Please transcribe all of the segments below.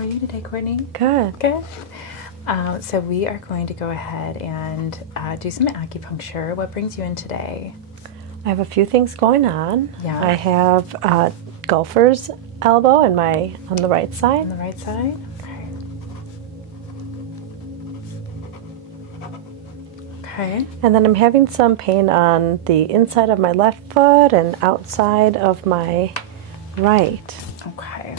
How are you today, Courtney? Good. Good. So we are going to go ahead and do some acupuncture. What brings you in today? I have a few things going on. Yeah. I have golfer's elbow on the right side. On the right side? Okay. Okay. And then I'm having some pain on the inside of my left foot and outside of my right. Okay.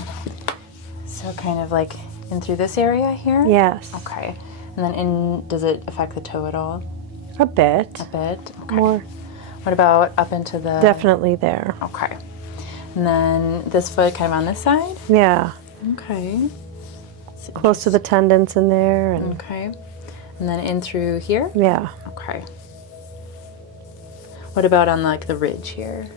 So kind of like in through this area here? Yes. Okay. And then does it affect the toe at all? A bit. A bit? Okay. More. What about up into the... Definitely there. Okay. And then this foot kind of on this side? Yeah. Okay. Close to the tendons in there. And okay. And then in through here? Yeah. Okay. What about on like the ridge here?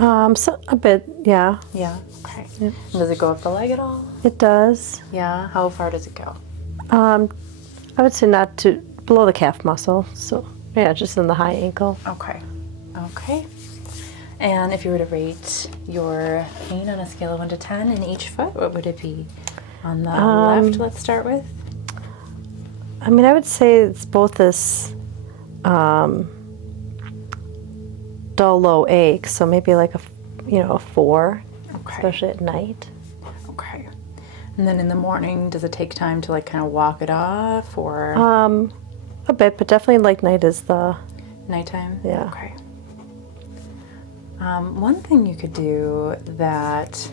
So a bit, yeah. Yeah. Okay. Yep. And does it go up the leg at all? It does. Yeah. How far does it go? I would say not to below the calf muscle. So yeah, just in the high ankle. Okay. Okay. And if you were to rate your pain on a scale of 1 to 10 in each foot, what would it be? On the left, let's start with. I mean, I would say it's both this dull low ache, so maybe like a 4, Okay. especially at night. Okay. And then in the morning, does it take time to like kind of walk it off, or A bit, but definitely like night is the nighttime? Yeah. Okay. One thing you could do that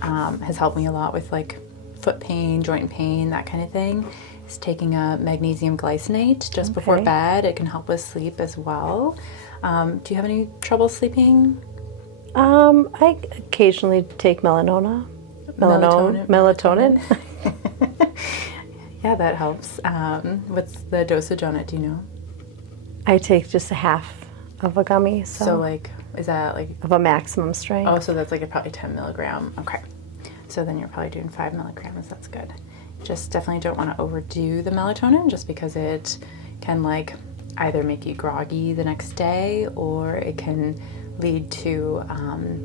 has helped me a lot with like foot pain, joint pain, that kind of thing, is taking a magnesium glycinate just before Okay. bed. It can help with sleep as well. Do you have any trouble sleeping? I occasionally take melatonin. Yeah, that helps. What's the dosage on it? Do you know? I take just a half of a gummy, So like, is that like? of a maximum strength. Oh, so that's like probably 10 milligram. Okay. So then you're probably doing 5 milligrams. That's good. Just definitely don't want to overdo the melatonin just because it can like either make you groggy the next day, or it can lead to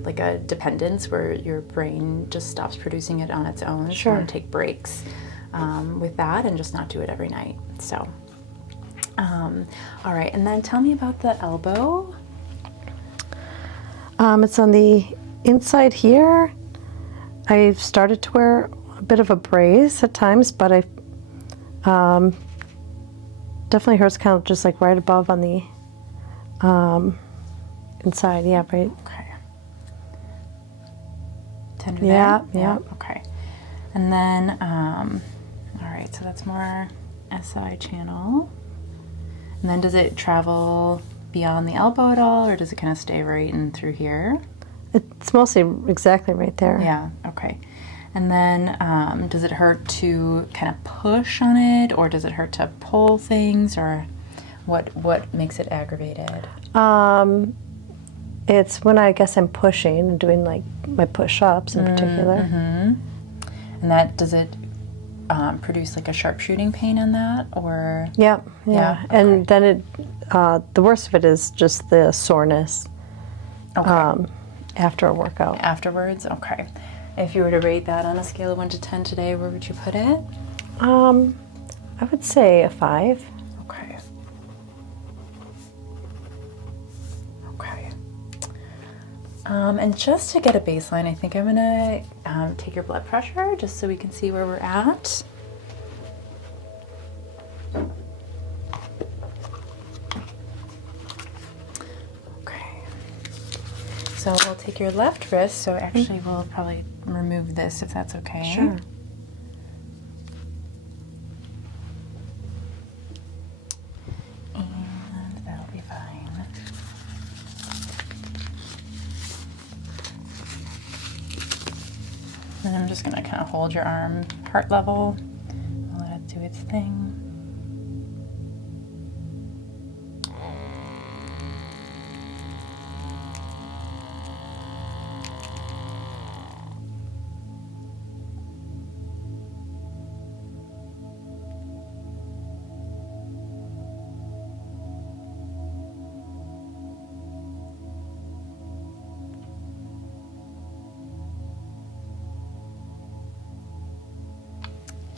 like a dependence where your brain just stops producing it on its own. So Sure. you want to take breaks with that and just not do it every night. So, all right. And then tell me about the elbow. It's on the inside here. I've started to wear a bit of a brace at times, but I definitely hurts kind of just like right above on the inside. Yeah, right. Okay. Tender Yeah, there? yeah. Okay. And then, all right, so that's more SI channel. And then does it travel beyond the elbow at all, or does it kind of stay right in through here? It's mostly exactly right there. Yeah, okay. And then does it hurt to kind of push on it, or does it hurt to pull things, or what makes it aggravated? It's when I guess I'm pushing and doing like my push-ups in particular. And that, does it produce like a sharpshooting pain on that, or? Yep, yeah. Yeah, And then the worst of it is just the soreness Okay. after a workout. Afterwards? Okay. If you were to rate that on a scale of 1 to 10 today, where would you put it? I would say a 5. Okay. Okay. And just to get a baseline, I think I'm gonna take your blood pressure just so we can see where we're at. Okay. So we'll take your left wrist. So actually, we'll probably remove this if that's okay. Sure. And that'll be fine. And I'm just gonna kind of hold your arm heart level, let it do its thing.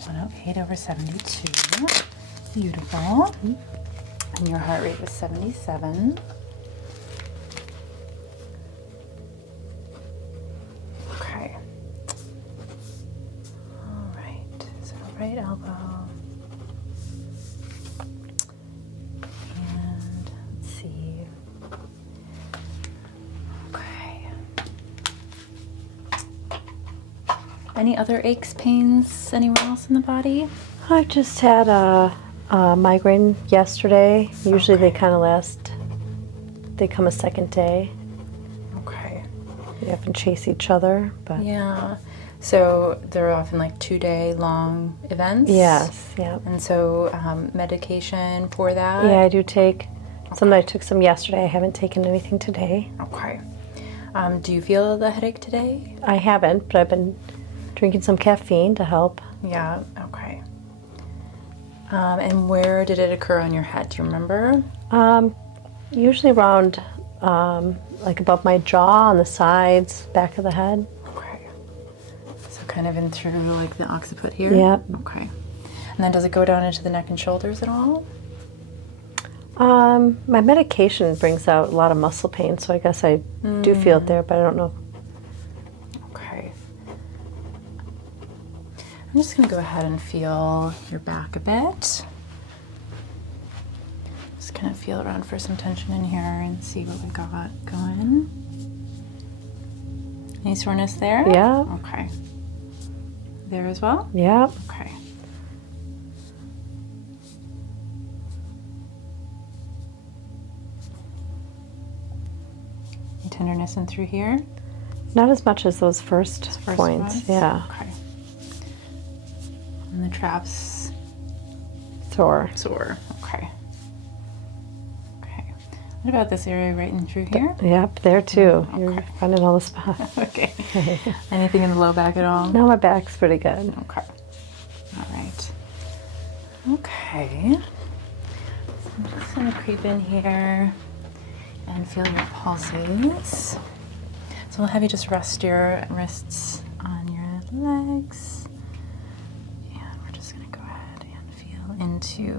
108/72. Beautiful. And your heart rate was 77. Okay. All right. So right elbow. And let's see. Okay. Any other aches, pains anywhere else in the body? I just had a migraine yesterday. Usually Okay. they kind of last, they come a second day. Okay. They often chase each other, but Yeah. So they're often like 2-day long events? yes, yeah. And so medication for that? Yeah, I do take some. I took some yesterday. I haven't taken anything today. Okay. Do you feel the headache today? I haven't, but I've been drinking some caffeine to help. Yeah, okay. And where did it occur on your head? Do you remember? Usually around like above my jaw, on the sides, back of the head. Okay. So kind of in through like the occiput here? Yep. Okay. And then does it go down into the neck and shoulders at all? My medication brings out a lot of muscle pain, so I guess I do feel it there, but I don't know. Okay. I'm just going to go ahead and feel your back a bit. Just kind of feel around for some tension in here and see what we got going. Any soreness there? Yeah. Okay. There as well? Yeah. Okay. Any tenderness in through here? Not as much as those first First points. ones? Yeah. Okay. And the traps Sore. sore. Okay. Okay. What about this area right in through here? Yep, there too. You're Okay. finding all the spots. Okay. Anything in the low back at all? No, my back's pretty good. Okay. All right. Okay. So I'm just going to creep in here and feel your pulses. So we'll have you just rest your wrists on your legs. And we're just going to go ahead and feel into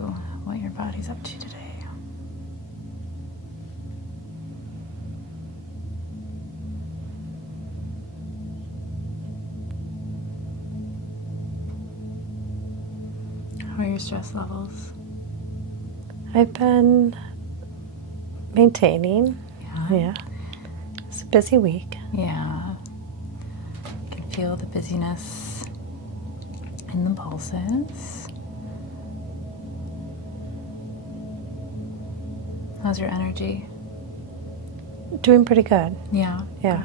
what your body's up to today. How are your stress levels? I've been maintaining. Yeah. It's a busy week. Yeah. You can feel the busyness in the pulses. How's your energy? Doing pretty good. Yeah. Yeah.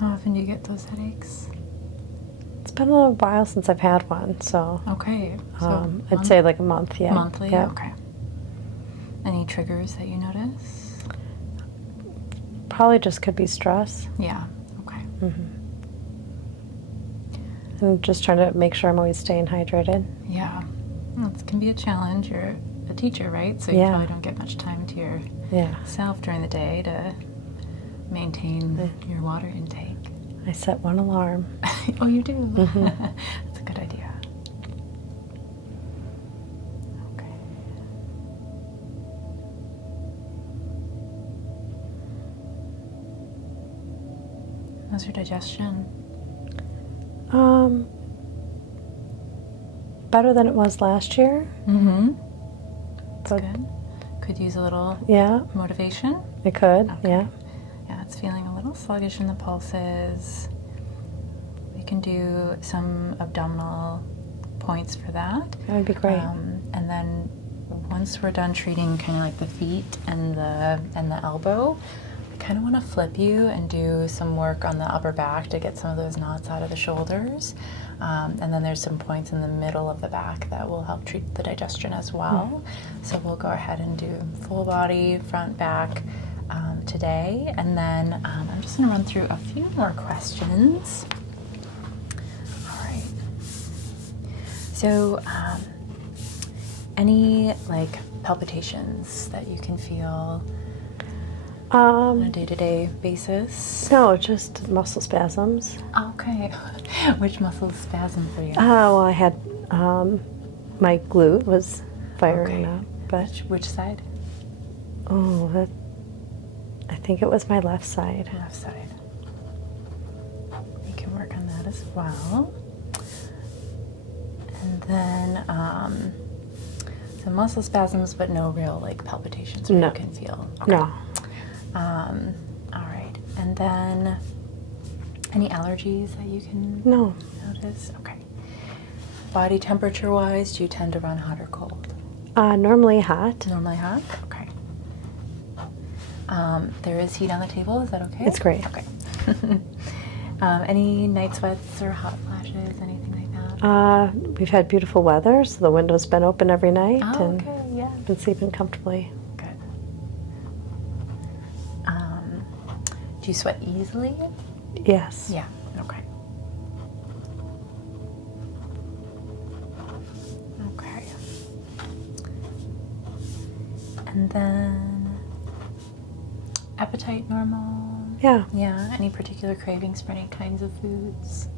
How often do you get those headaches? It's been a little while since I've had one, so Okay. So I'd say like a month, yeah. monthly? Yeah. Okay. Any triggers that you notice? Probably just could be stress. Yeah. Okay. And just trying to make sure I'm always staying hydrated. Yeah. Well, it can be a challenge. You're a teacher, right? So you Yeah. probably don't get much time to Yeah. yourself during the day to maintain your water intake. I set one alarm. Oh, you do? That's a good idea. Okay. How's your digestion? Better than it was last year. Mm-hmm. That's But good. Could use a little yeah, motivation. it could. Okay. Yeah. Yeah, it's feeling a little sluggish in the pulses. We can do some abdominal points for that. That would be great. And then once we're done treating kind of like the feet and the elbow, I kind of want to flip you and do some work on the upper back to get some of those knots out of the shoulders. And then there's some points in the middle of the back that will help treat the digestion as well. So we'll go ahead and do full body, front, back today. And then I'm just going to run through a few more questions. All right. So Any like palpitations that you can feel on a day-to-day basis? No, just muscle spasms. Okay. Which muscle spasm for you? Well, I had my glute was firing Okay. up, but Which side? I think it was my left side. Left side. We can work on that as well. And then some muscle spasms, but no real like palpitations where No. you can feel. Okay. No. All right. And then any allergies that you can No. notice? Okay. Body temperature wise, do you tend to run hot or cold? Normally hot. Normally hot? Okay. There is heat on the table, is that okay? It's great. Okay. Any night sweats or hot flashes, anything like that? We've had beautiful weather, so the window's been open every night Oh, and okay, yeah. been sleeping comfortably. Good. Do you sweat easily? Yes. Yeah, okay. Okay. And then appetite normal? Yeah. Yeah, any particular cravings for any kinds of foods?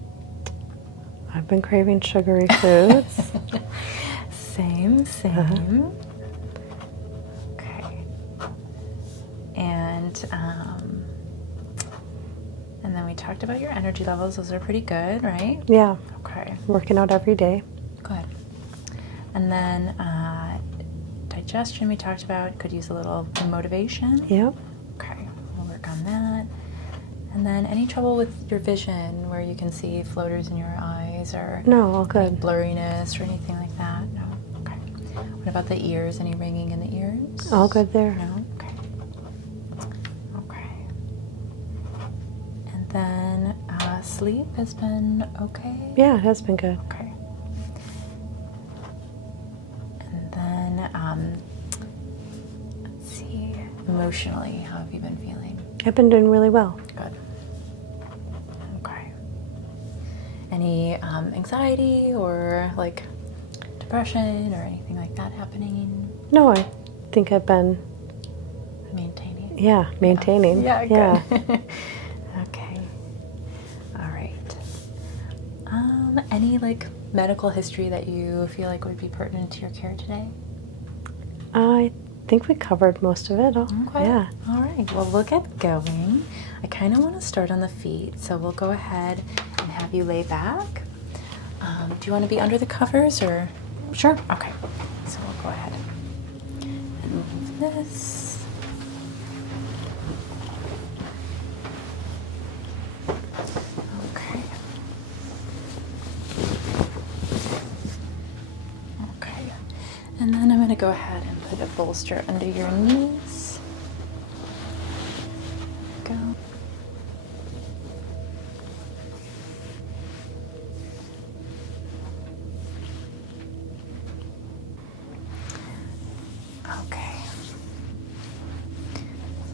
I've been craving sugary foods. Same. Okay. And then we talked about your energy levels. Those are pretty good, right? Yeah. Okay, Working out every day. good. And then digestion we talked about. Could use a little motivation. Yep. Okay, we'll work on that. And then any trouble with your vision where you can see floaters in your eyes or No, all good. blurriness or anything like that? No? Okay. What about the ears? Any ringing in the ears? All good there. No? Okay. Okay. And then sleep has been okay? Yeah, it has been good. Okay. And then, let's see, emotionally, how have you been feeling? I've been doing really well. Good. Okay. Any anxiety or like depression or anything like that happening? No, I think I've been, Maintaining? maintaining. Yeah, Yeah. good. Okay. All right. Any like medical history that you feel like would be pertinent to your care today? I think we covered most of it. Okay. Yeah. All right. Well, we'll get going. I kind of want to start on the feet, so we'll go ahead and have you lay back. Do you want to be under the covers or? Sure. Okay. So we'll go ahead and move this. Okay. Okay. And then I'm going to go ahead and put a bolster under your knees. Go. Okay.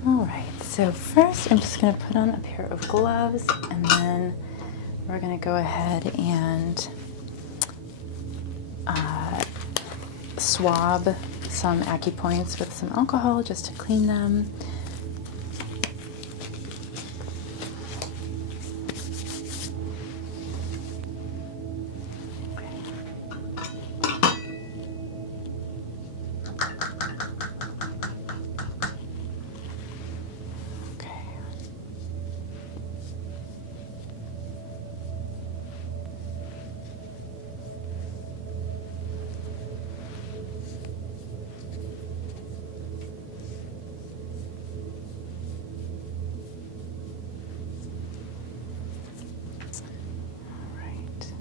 All right. So first, I'm just going to put on a pair of gloves, and then we're going to go ahead and swab some AcuPoints with some alcohol just to clean them. Okay. All right.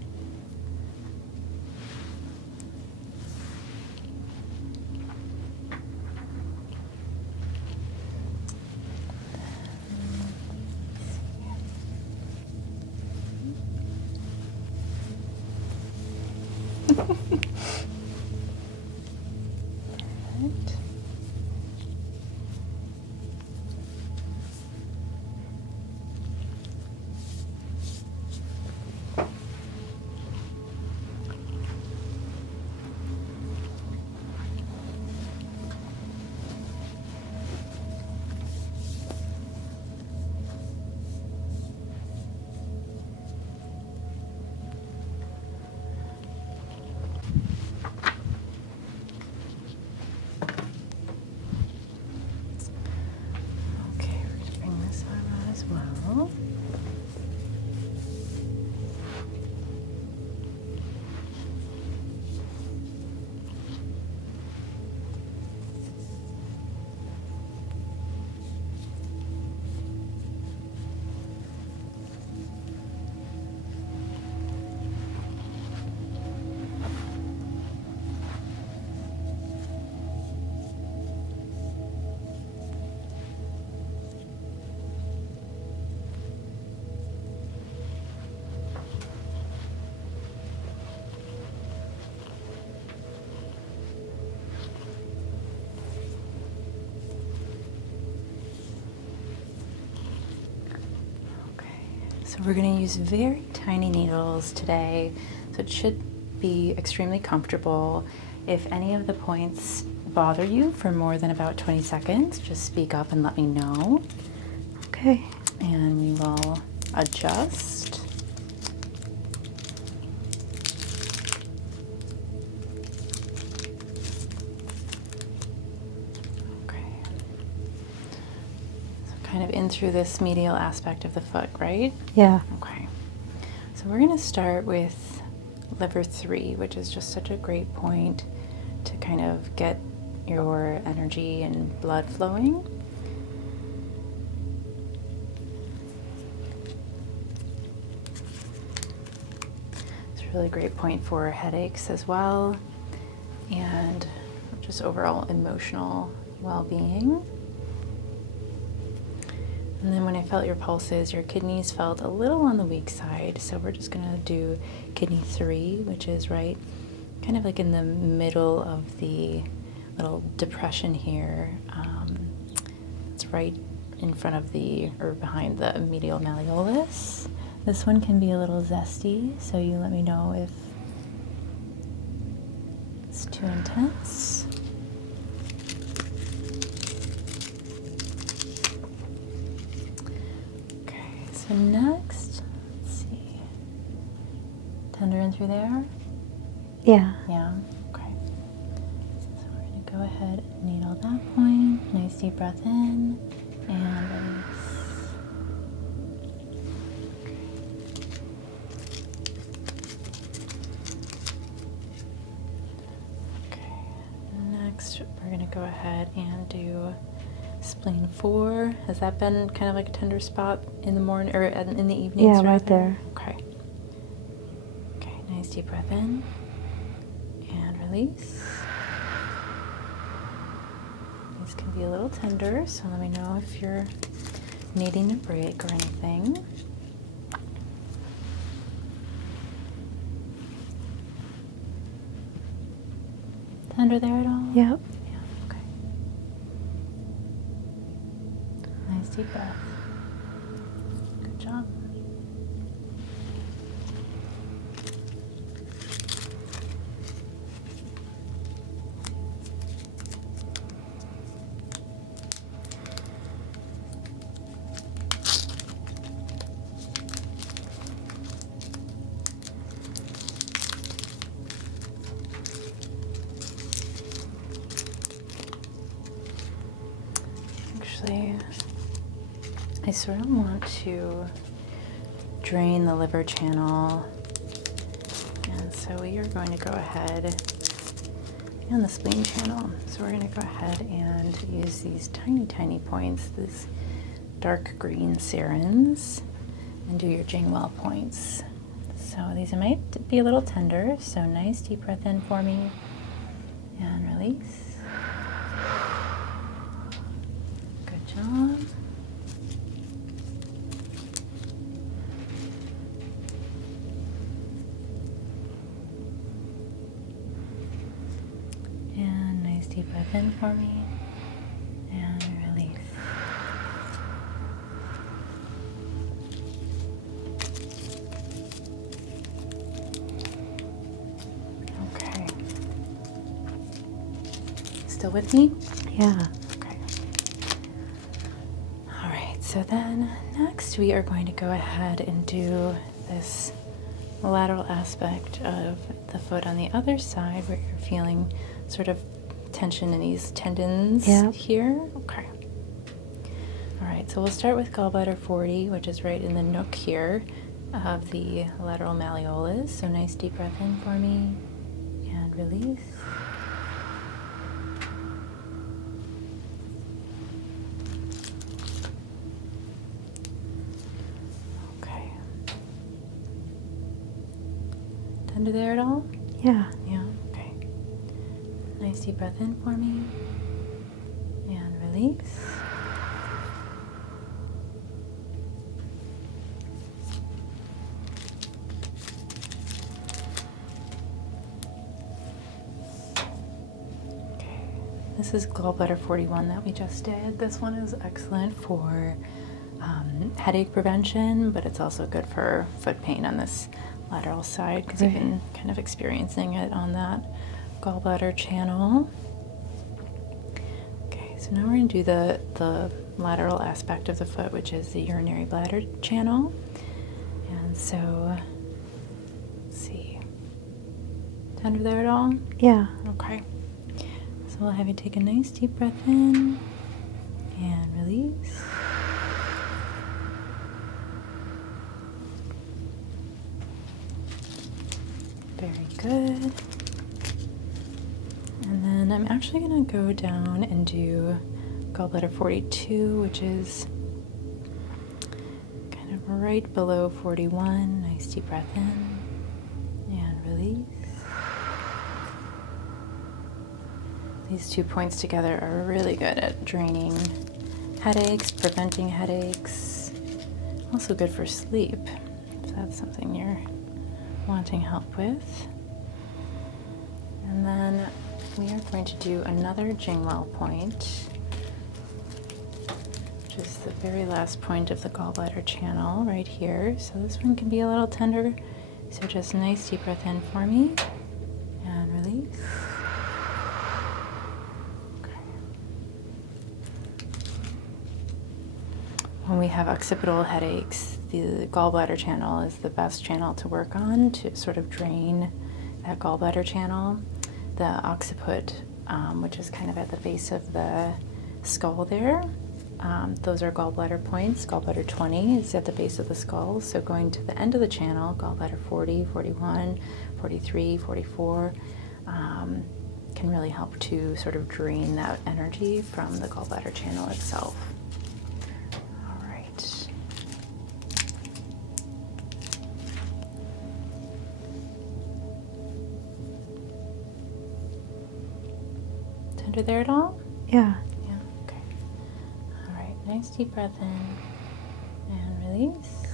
Perfect. So we're going to use very tiny needles today, so it should be extremely comfortable. If any of the points bother you for more than about 20 seconds, just speak up and let me know. Okay. And we will adjust. Okay. So kind of in through this medial aspect of the foot, right? Yeah. Okay. So we're going to start with liver 3, which is just such a great point to kind of get your energy and blood flowing. It's a really great point for headaches as well, and just overall emotional well-being. And then when I felt your pulses, your kidneys felt a little on the weak side, so we're just going to do kidney 3, which is right kind of like in the middle of the little depression here. It's right in front of or behind the medial malleolus. This one can be a little zesty, so you let me know if it's too intense. Okay, so next, let's see. Tender in through there? Yeah. Yeah, okay. So we're going to go ahead and needle that point. Nice deep breath in and release. Okay, next we're going to go ahead and do spleen 4. Has that been kind of like a tender spot in the morning or in the evenings? Yeah, right there. Okay. Okay, nice deep breath in. And release. These can be a little tender, so let me know if you're needing a break or anything. Tender there at all? Yep. Yeah, okay. Nice deep breath. Good job. Actually, I sort of want to drain the liver channel, and so we are going to go ahead and the spleen channel. So we're going to go ahead and use these tiny points, these dark green serins, and do your Jingwell points. So these might be a little tender, so nice deep breath in for me and release. Good job. And nice deep breath in for me and release. Okay. Still with me? Yeah. Okay. All right, so then next we are going to go ahead and do this lateral aspect of the foot on the other side where you're feeling sort of tension in these tendons here. Okay. All right, so we'll start with gallbladder 40, which is right in the nook here of the lateral malleolus. So nice deep breath in for me and release. Okay. Tender there at all? Yeah. Yeah, okay. Nice deep breath in for me and release. Okay, this is gallbladder 41 that we just did. This one is excellent for headache prevention, but it's also good for foot pain on this lateral side because you've been kind of experiencing it on that gallbladder channel. Okay, so now we're going to do the lateral aspect of the foot, which is the urinary bladder channel. And so, let's see, tender there at all? Yeah. Okay. So we'll have you take a nice deep breath in and release. Very good. And then I'm actually going to go down and do gallbladder 42, which is kind of right below 41. Nice deep breath in and release. These 2 points together are really good at draining headaches, preventing headaches. Also good for sleep, if that's something you're wanting help with. And then we are going to do another Jingwell point, which is the very last point of the gallbladder channel right here. So this one can be a little tender. So just a nice deep breath in for me and release. When we have occipital headaches, the gallbladder channel is the best channel to work on to sort of drain that gallbladder channel. The occiput, which is kind of at the base of the skull there, those are gallbladder points. Gallbladder 20 is at the base of the skull, so going to the end of the channel, gallbladder 40, 41, 43, 44, can really help to sort of drain that energy from the gallbladder channel itself. Tender there at all? Yeah. Yeah, okay. All right, nice deep breath in and release.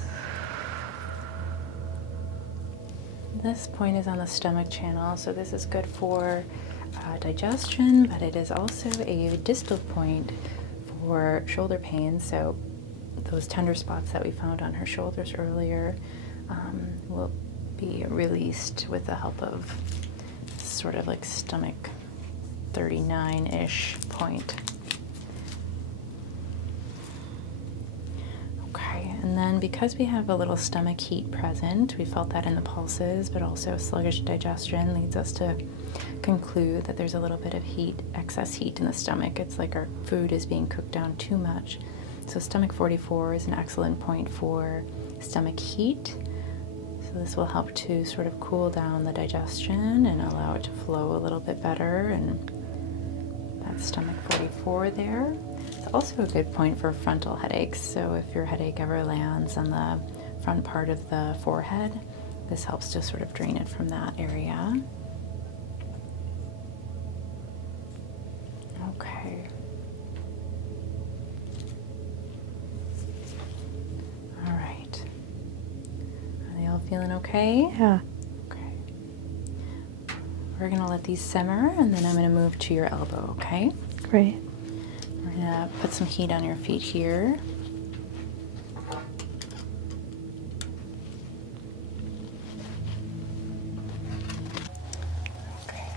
This point is on the stomach channel, so this is good for digestion, but it is also a distal point for shoulder pain. So those tender spots that we found on her shoulders earlier will be released with the help of sort of like stomach 39-ish point. Okay, and then because we have a little stomach heat present, we felt that in the pulses, but also sluggish digestion leads us to conclude that there's a little bit of heat, excess heat in the stomach. It's like our food is being cooked down too much. So stomach 44 is an excellent point for stomach heat. So this will help to sort of cool down the digestion and allow it to flow a little bit better, and that's stomach 44 there. It's also a good point for frontal headaches. So if your headache ever lands on the front part of the forehead, this helps to sort of drain it from that area. Okay. All right. Are they all feeling okay? Yeah. Okay. We're going to let these simmer, and then I'm going to move to your elbow, okay? Great. We're going to put some heat on your feet here. Okay.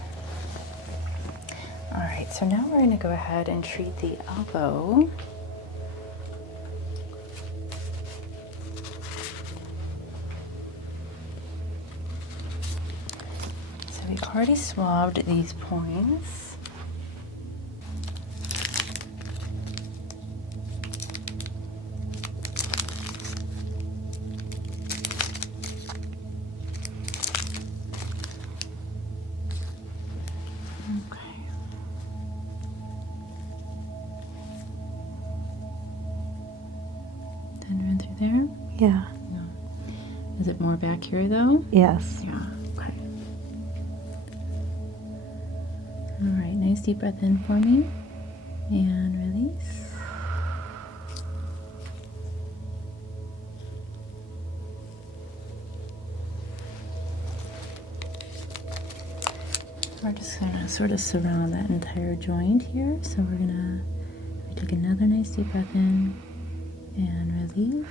All right, so now we're going to go ahead and treat the elbow. So we've already swabbed these points. There? Yeah. No. Is it more back here though? Yes. Yeah, okay. All right, nice deep breath in for me and release. We're just gonna sort of surround that entire joint here. So we're gonna take another nice deep breath in and release.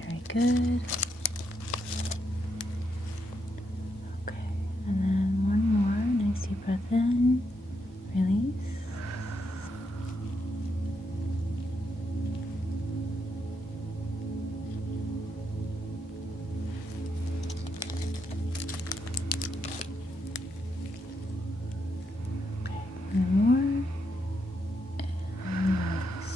Very good. Okay, and then one more. Nice deep breath in, release. One more. And release.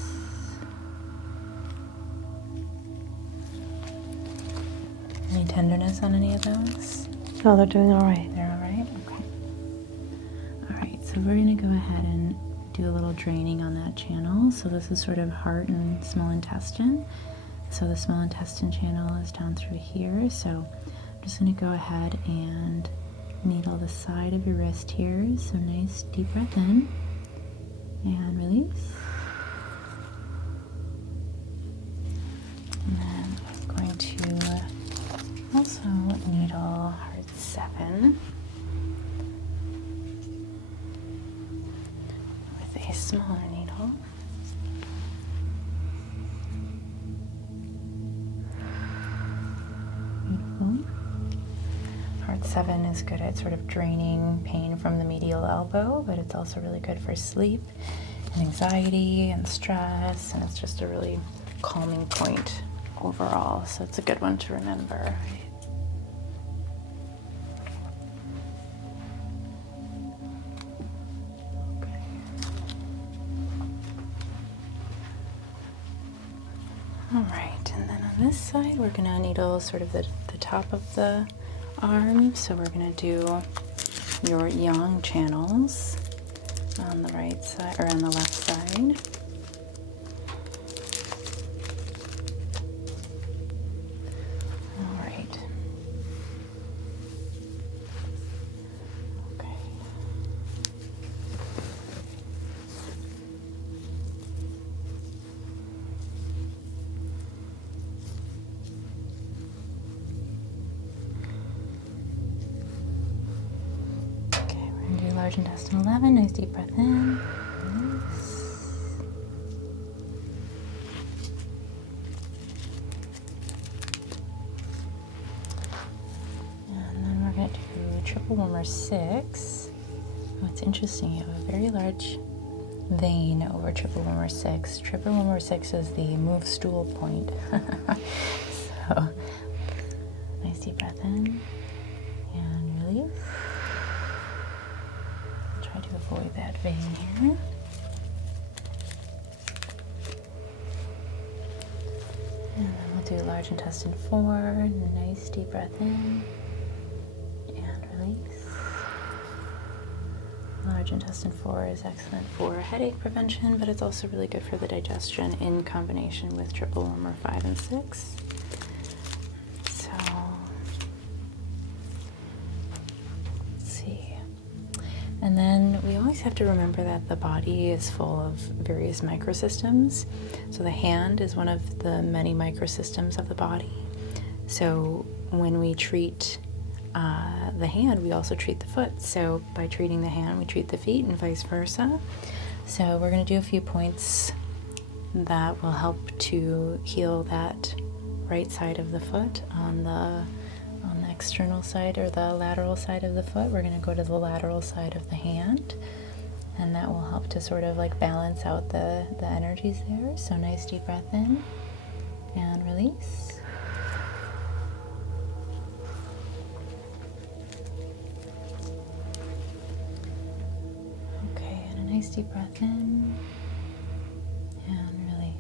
Any tenderness on any of those? No, they're doing all right. They're all right? Okay. All right, so we're going to go ahead and do a little draining on that channel. So this is sort of heart and small intestine. So the small intestine channel is down through here. So I'm just going to go ahead and needle the side of your wrist here. So nice deep breath in and release. And then I'm going to also needle heart 7 with a smaller needle. Beautiful. Heart 7 is good at sort of draining pain from the medial elbow, but it's also really good for sleep and anxiety and stress, and it's just a really calming point overall, so it's a good one to remember. Okay. All right, and then on this side, we're gonna needle sort of the top of the arm. So we're gonna do your yang channels on the right side or on the left side. All right. Okay. Large intestine 11, nice deep breath in, release. And then we're going to do triple warmer 6. Oh, it's interesting, you have a very large vein over triple warmer 6. Triple warmer 6 is the move stool point. So, nice deep breath in and release. Try to avoid that vein here. And then we'll do large intestine 4, nice deep breath in and release. Large intestine 4 is excellent for headache prevention, but it's also really good for the digestion in combination with triple warmer 5 and 6. So, let's see. And then we always have to remember that the body is full of various microsystems. So the hand is one of the many microsystems of the body. So when we treat the hand, we also treat the foot. So by treating the hand, we treat the feet and vice versa. So we're going to do a few points that will help to heal that right side of the foot on the external side or the lateral side of the foot. We're going to go to the lateral side of the hand, and that will help to sort of like balance out the energies there. So nice deep breath in and release. Okay, and a nice deep breath in and release.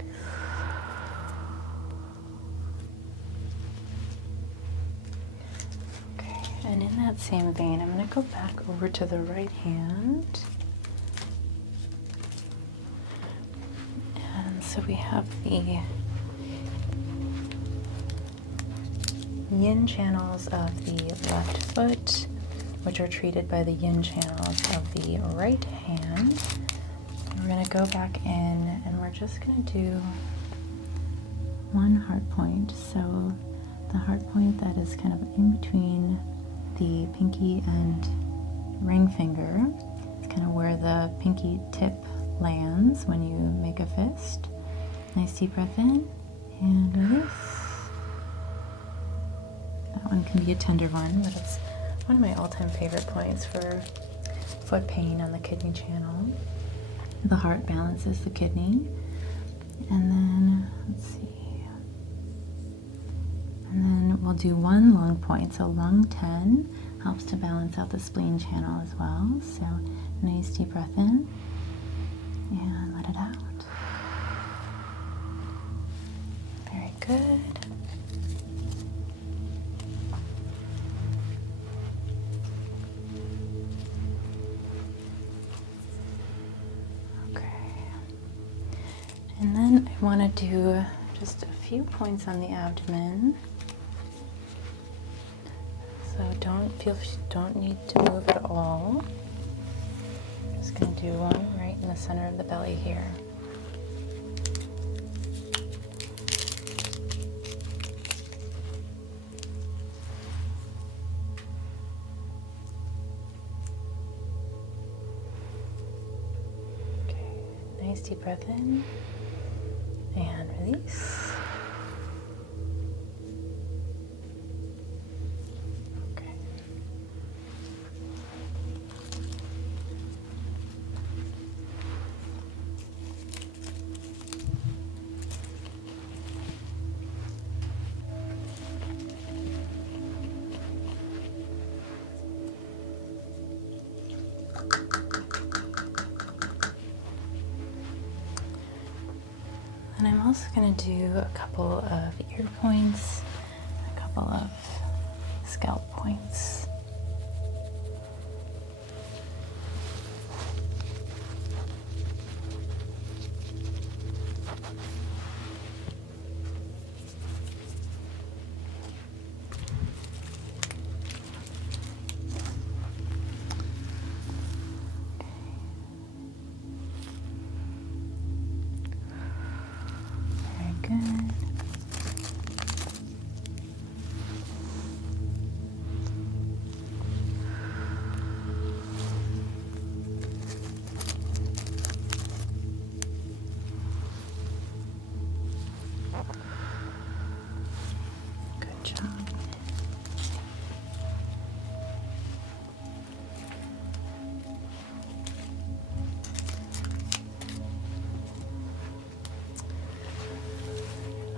And in that same vein, I'm going to go back over to the right hand. And so we have the yin channels of the left foot, which are treated by the yin channels of the right hand. We're going to go back in and we're just going to do one heart point. So the heart point that is kind of in between the pinky and ring finger. It's kind of where the pinky tip lands when you make a fist. Nice deep breath in and release. That one can be a tender one, but it's one of my all-time favorite points for foot pain on the kidney channel. The heart balances the kidney. And then, let's see. And then we'll do one lung point. So lung 10 helps to balance out the spleen channel as well. So nice deep breath in and let it out. Very good. And then I want to do just a few points on the abdomen. So don't need to move at all. I'm just going to do one right in the center of the belly here. Okay, nice deep breath in. And release. Okay. And I'm also going to do a couple of ear points, a couple of scalp points. Good. Good job.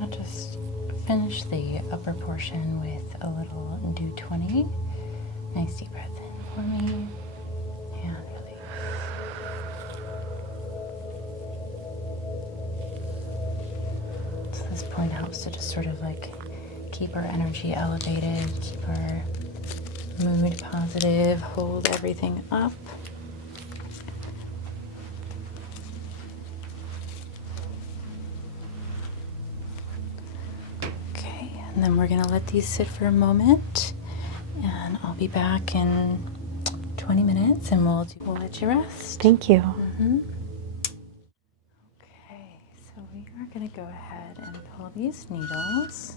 I'll just finish the upper portion with a little do 20. Nice deep breath in for me and release. So this point helps to just sort of like keep our energy elevated, keep our mood positive, hold everything up. And then we're going to let these sit for a moment, and I'll be back in 20 minutes and we'll let you rest. Thank you. Okay, so we are going to go ahead and pull these needles.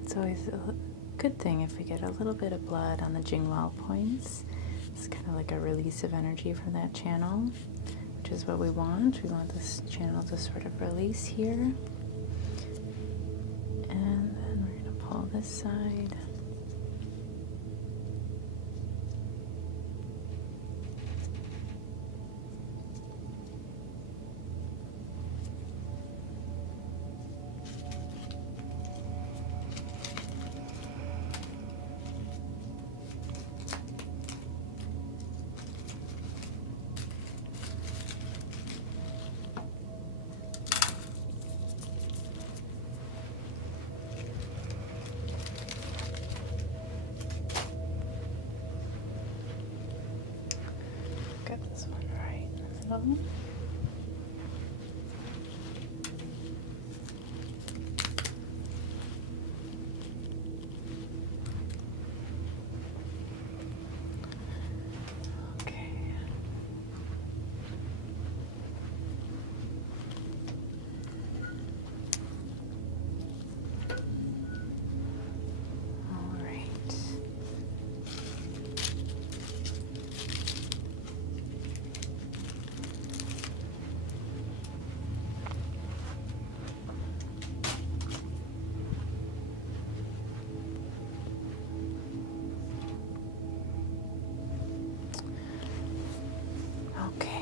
It's always a good thing if we get a little bit of blood on the Jingwell points. It's kind of like a release of energy from that channel, which is what we want. We want this channel to sort of release here. And then we're going to pull this side. little.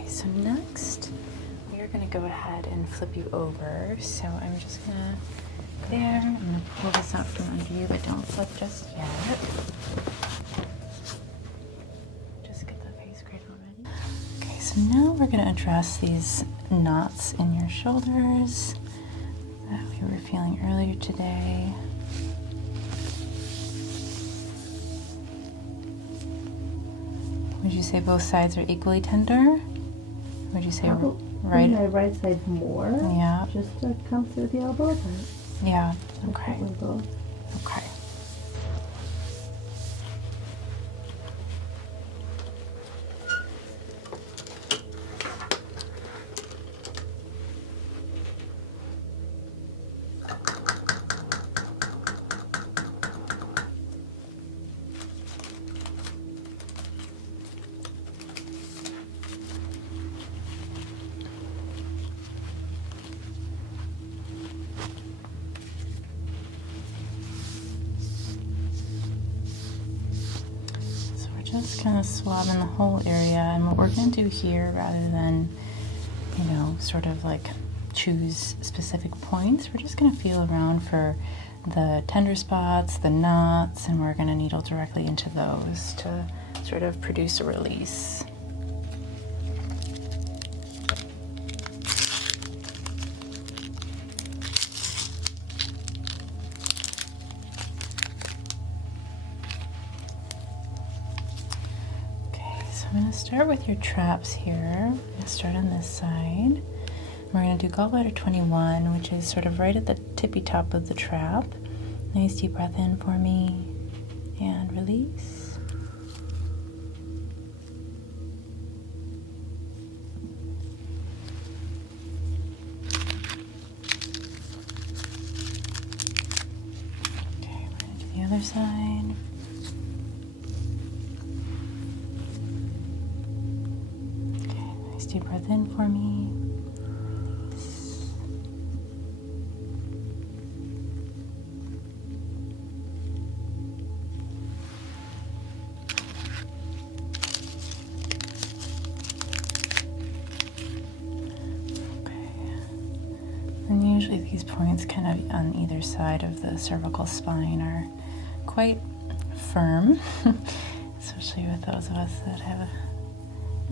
So next, we are going to go ahead and flip you over. So I'm just going to there. I'm going to pull this out from under you, but don't flip just yet. Just get the face great already. Okay, so now we're going to address these knots in your shoulders that we were feeling earlier today. Would you say both sides are equally tender? Would you say right? My right side's more. Yeah. Just to come through the elbow. But yeah. Okay. Both. Okay. Just kind of swabbing the whole area, and what we're going to do here, rather than, you know, sort of like choose specific points, we're just going to feel around for the tender spots, the knots, and we're going to needle directly into those to sort of produce a release. I'm going to start with your traps here. I'm going to start on this side. We're going to do gallbladder 21, which is sort of right at the tippy top of the trap. Nice deep breath in for me and release. Okay, we're going to do the other side. Deep breath in for me. Okay. And usually these points kind of on either side of the cervical spine are quite firm, especially with those of us that have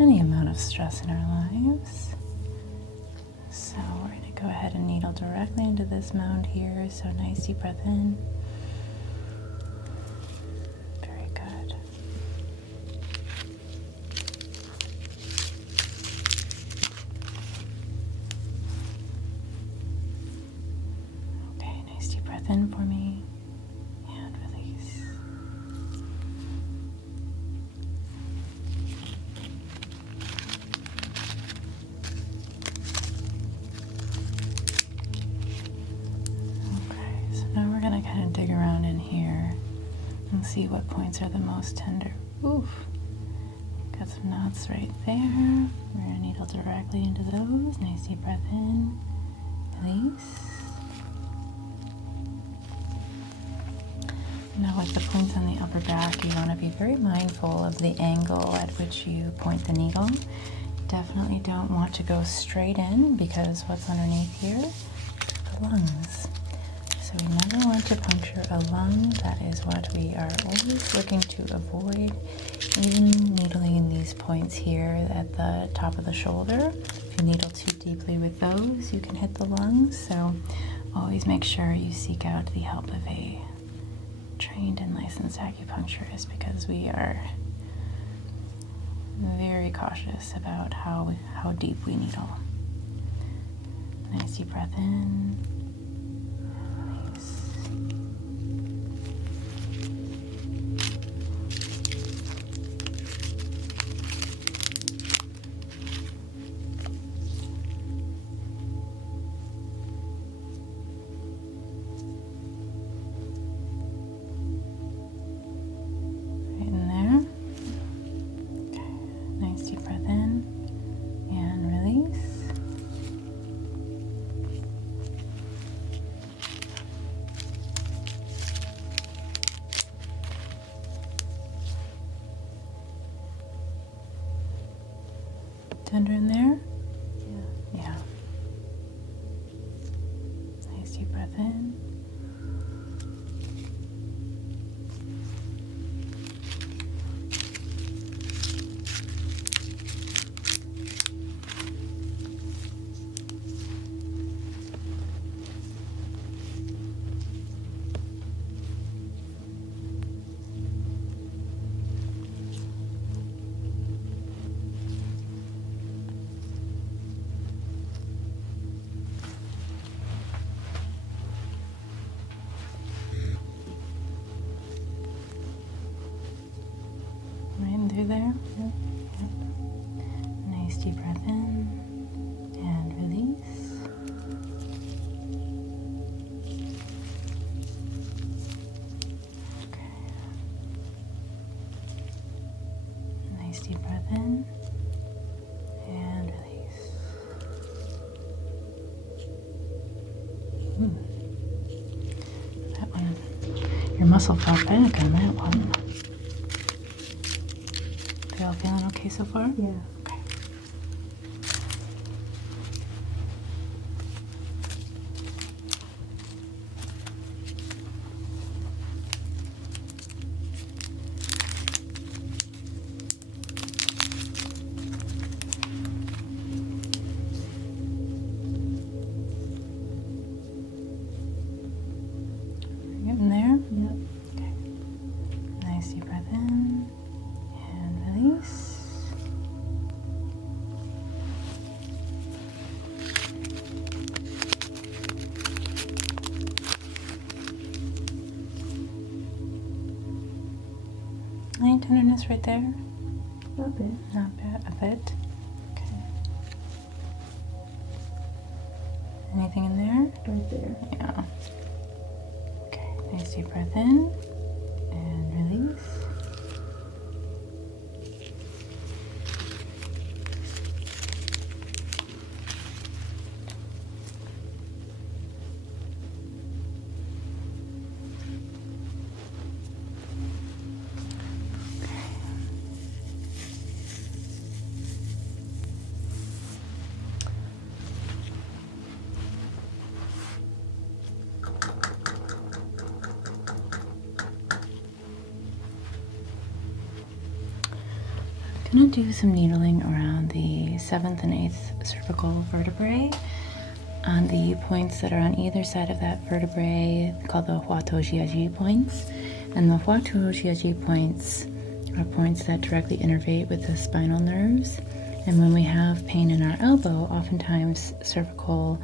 any amount of stress in our lives. So we're going to go ahead and needle directly into this mound here. So nice deep breath in. Very good. Okay, nice deep breath in for me and release. Kind of dig around in here and see what points are the most tender. Oof. Got some knots right there. We're going to needle directly into those. Nice deep breath in. Release. Now with the points on the upper back, you want to be very mindful of the angle at which you point the needle. Definitely don't want to go straight in, because what's underneath here? The lungs. So we never want to puncture a lung. That is what we are always looking to avoid. Even needling in these points here at the top of the shoulder. If you needle too deeply with those, you can hit the lungs. So always make sure you seek out the help of a trained and licensed acupuncturist, because we are very cautious cautious about how deep we needle. Nice deep breath in. Release. Right in there. Okay. Nice deep breath in and release. Tender in there? Yeah. Nice deep breath in. Right in through there. Yep. Nice deep breath in and release. Okay. Nice deep breath in and release. That one, your muscle felt back on that one. They all feeling okay so far? Yeah. Okay. Getting there? Yep. Okay. Nice deep breath in and release. Any tenderness right there? Not bad. Not bad. A bit. Okay. Anything in there? Right there. Yeah. Okay. Nice deep breath in and release. I'm going to do some needling around the 7th and 8th cervical vertebrae on the points that are on either side of that vertebrae called the Huatojiaji points. And the Huatojiaji points are points that directly innervate with the spinal nerves. And when we have pain in our elbow, oftentimes cervical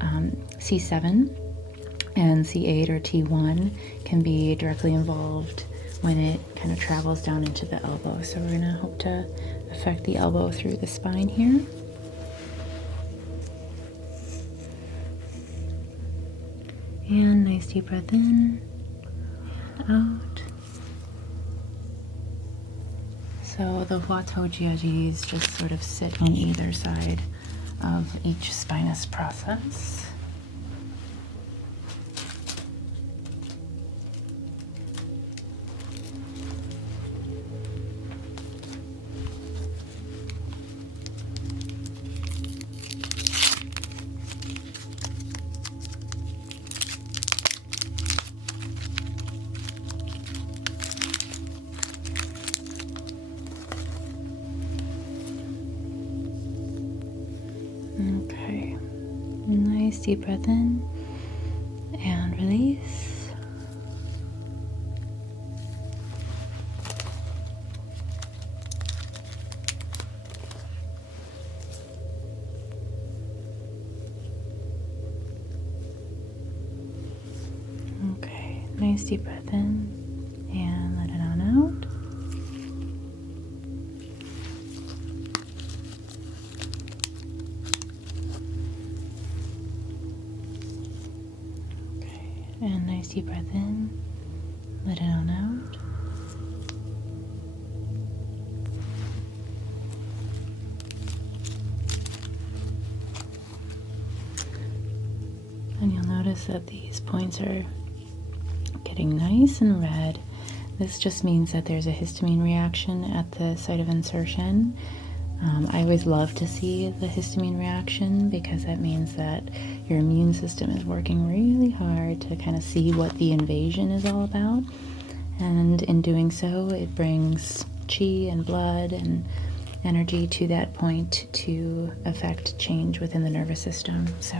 C7 and C8 or T1 can be directly involved when it kind of travels down into the elbow. So we're going to hope to affect the elbow through the spine here. And nice deep breath in and out. So the Huatojiajis just sort of sit on either side of each spinous process. Okay, nice deep breath in and release. nice deep breath in and let it on out. Okay, and nice deep breath in, let it on out. And you'll notice that these points are getting nice and red. This just means that there's a histamine reaction at the site of insertion. I always love to see the histamine reaction because that means that your immune system is working really hard to kind of see what the invasion is all about. And in doing so, it brings chi and blood and energy to that point to affect change within the nervous system. So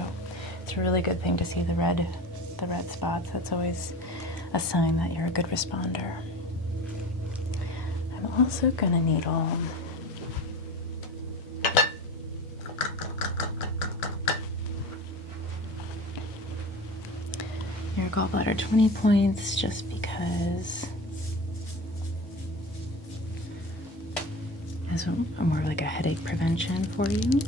it's a really good thing to see the red spots. That's always a sign that you're a good responder. I'm also going to needle your gallbladder 20 points just because as more like a headache prevention for you.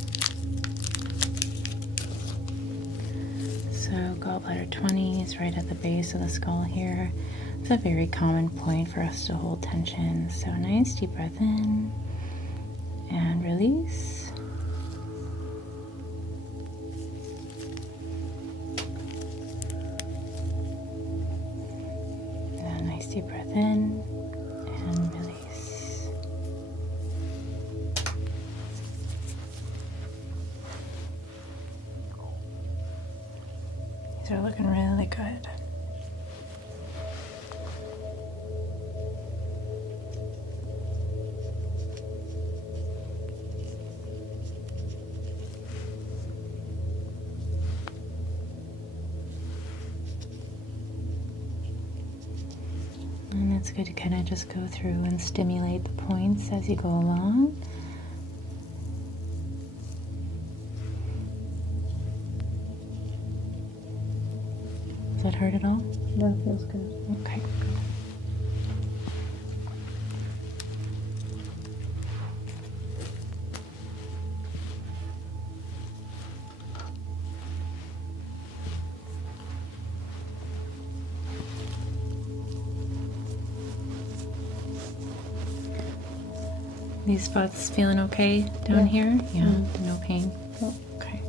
So gallbladder 20 is right at the base of the skull here. It's a very common point for us to hold tension. So nice deep breath in and release. And a nice deep breath in and release. These are looking really good. And it's good to kind of just go through and stimulate the points as you go along. Does that hurt at all? No, it feels good. Okay. These spots feeling okay down here? Yeah, no pain? No. Okay.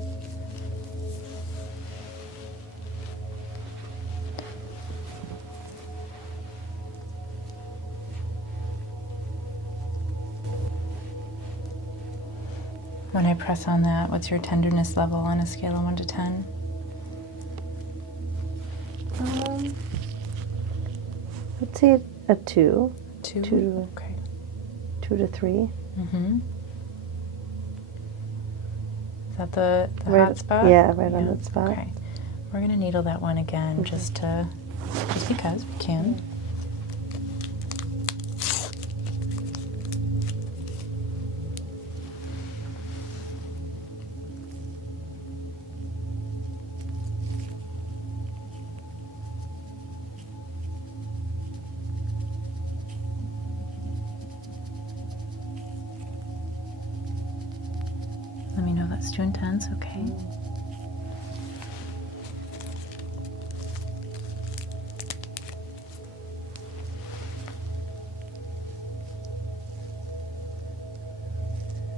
When I press on that, what's your tenderness level on a scale of 1 to 10? Let's say a 2. 2? 2 Okay. 2 to 3. Mm-hmm. Is that the Right, hot spot? yeah, right on that spot. Okay. We're going to needle that one again just because we can. Let me know if that's too intense, okay?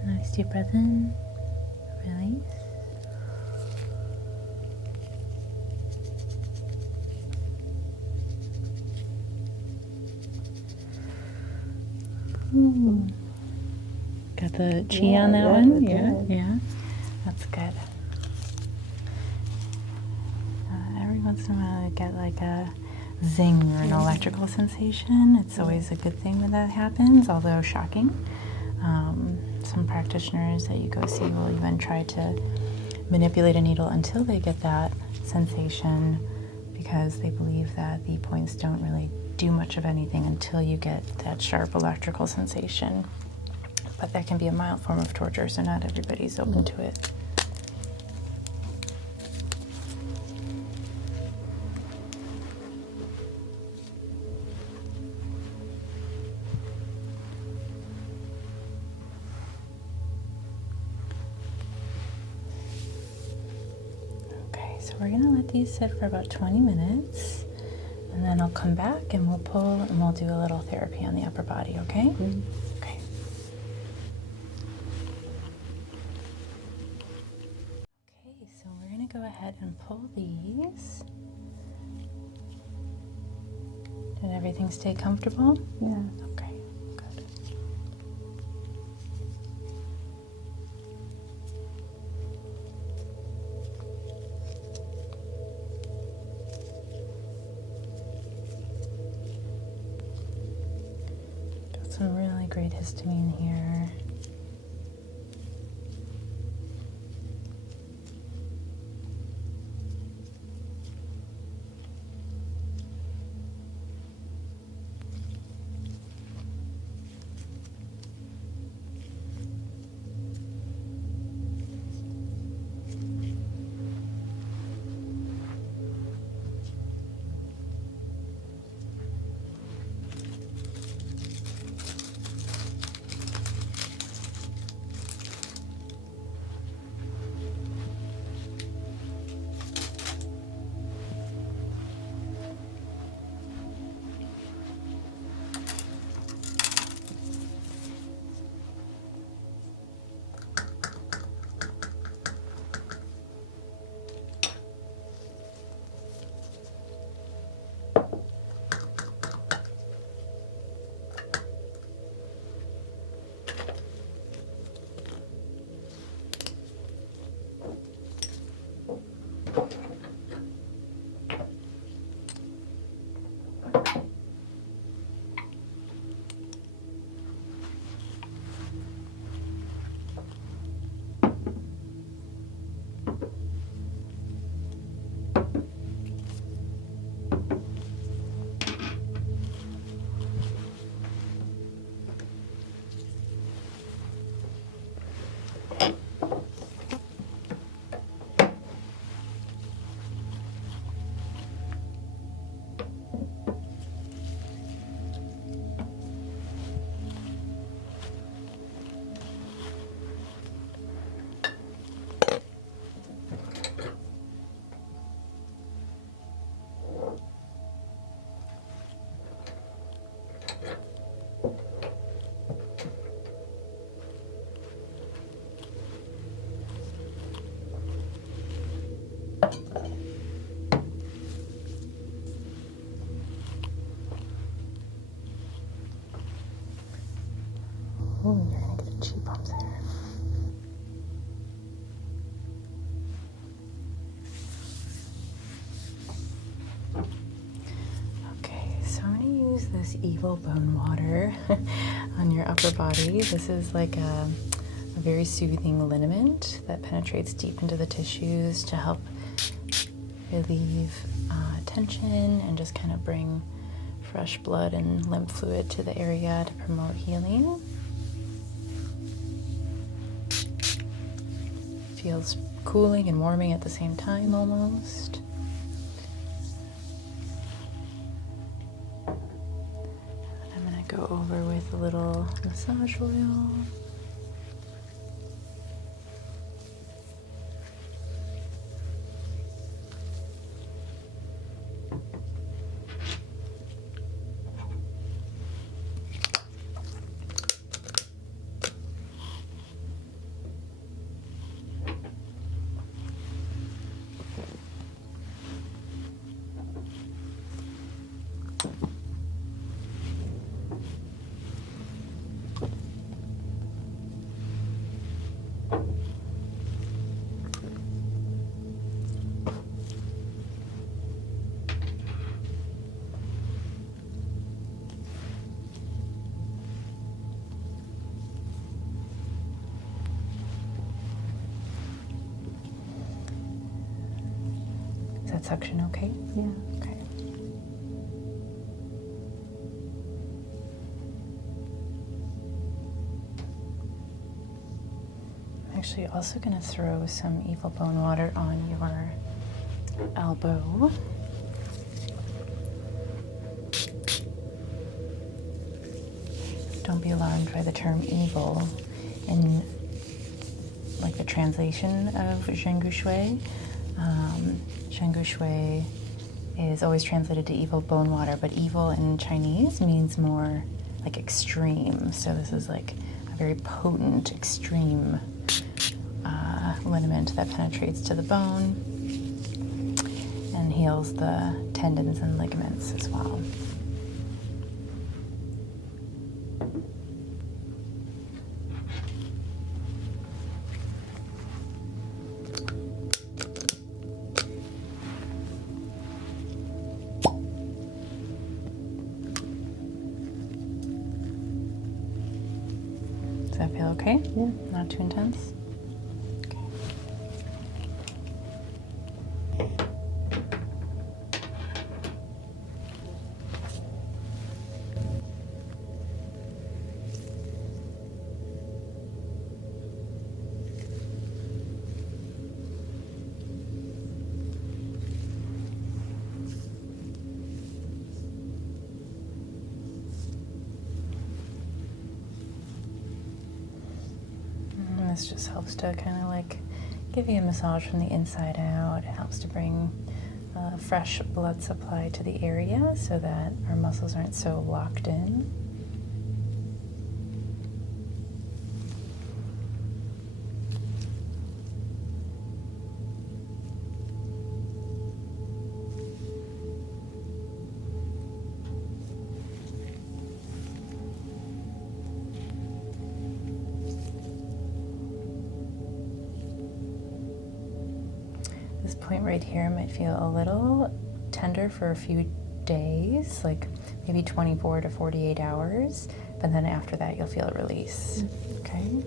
Nice deep breath in, release. Got the chi on that one? Yeah. That's good. Every once in a while I get like a zing or an electrical sensation. It's always a good thing when that happens, although shocking. Some practitioners that you go see will even try to manipulate a needle until they get that sensation because they believe that the points don't really do much of anything until you get that sharp electrical sensation. But that can be a mild form of torture, so not everybody's open to it. so we're gonna let these sit for about 20 minutes, and then I'll come back and we'll pull and we'll do a little therapy on the upper body, okay? Mm-hmm. Okay. Okay, so we're gonna go ahead and pull these. Did everything stay comfortable? Yeah. Okay, good. Got some really great histamine here. Oh, you're gonna get a cheek bump there. Okay, so I'm gonna use this evil bone water on your upper body. This is like a very soothing liniment that penetrates deep into the tissues to help relieve tension and just kind of bring fresh blood and lymph fluid to the area to promote healing. Feels cooling and warming at the same time almost. And I'm going to go over with a little massage oil. Is that suction okay? Yeah. Okay. I'm actually also going to throw some evil bone water on your elbow. Don't be alarmed by the term evil in like the translation of Zheng Gu Shui. Shengu Shui is always translated to evil bone water, but evil in Chinese means more like extreme. So this is like a very potent, extreme liniment that penetrates to the bone and heals the tendons and ligaments as well. Does that feel okay? Yeah. Not too intense? Okay. This just helps to kind of like give you a massage from the inside out. It helps to bring fresh blood supply to the area so that our muscles aren't so locked in. This point right here might feel a little tender for a few days, like maybe 24 to 48 hours, but then after that you'll feel a release, okay?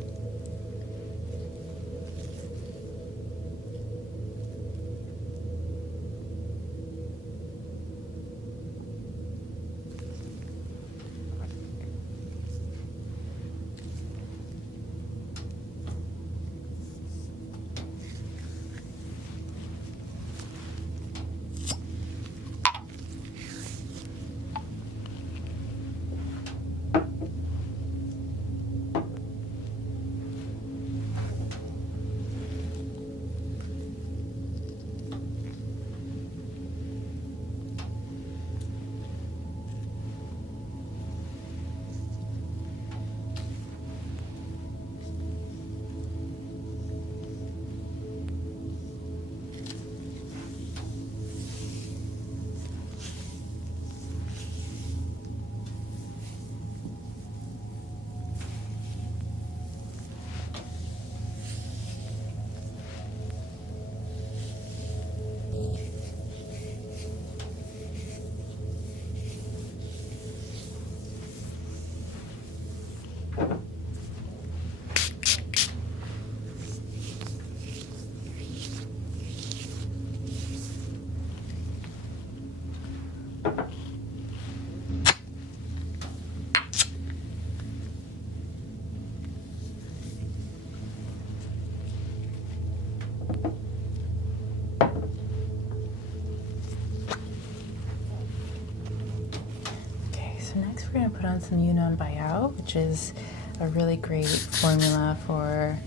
So next we're going to put on some Yunnan Baiyao, which is a really great formula for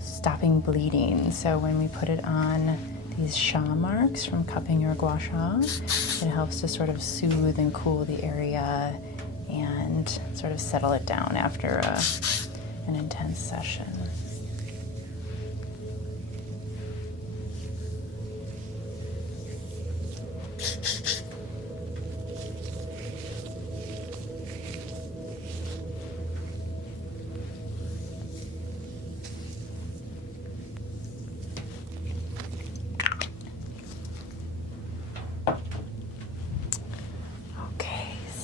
stopping bleeding. So when we put it on these sha marks from cupping your gua sha, it helps to sort of soothe and cool the area and sort of settle it down after an intense session.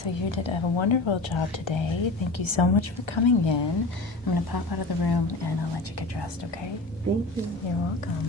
So you did a wonderful job today. Thank you so much for coming in. I'm going to pop out of the room and I'll let you get dressed, okay? Thank you. You're welcome.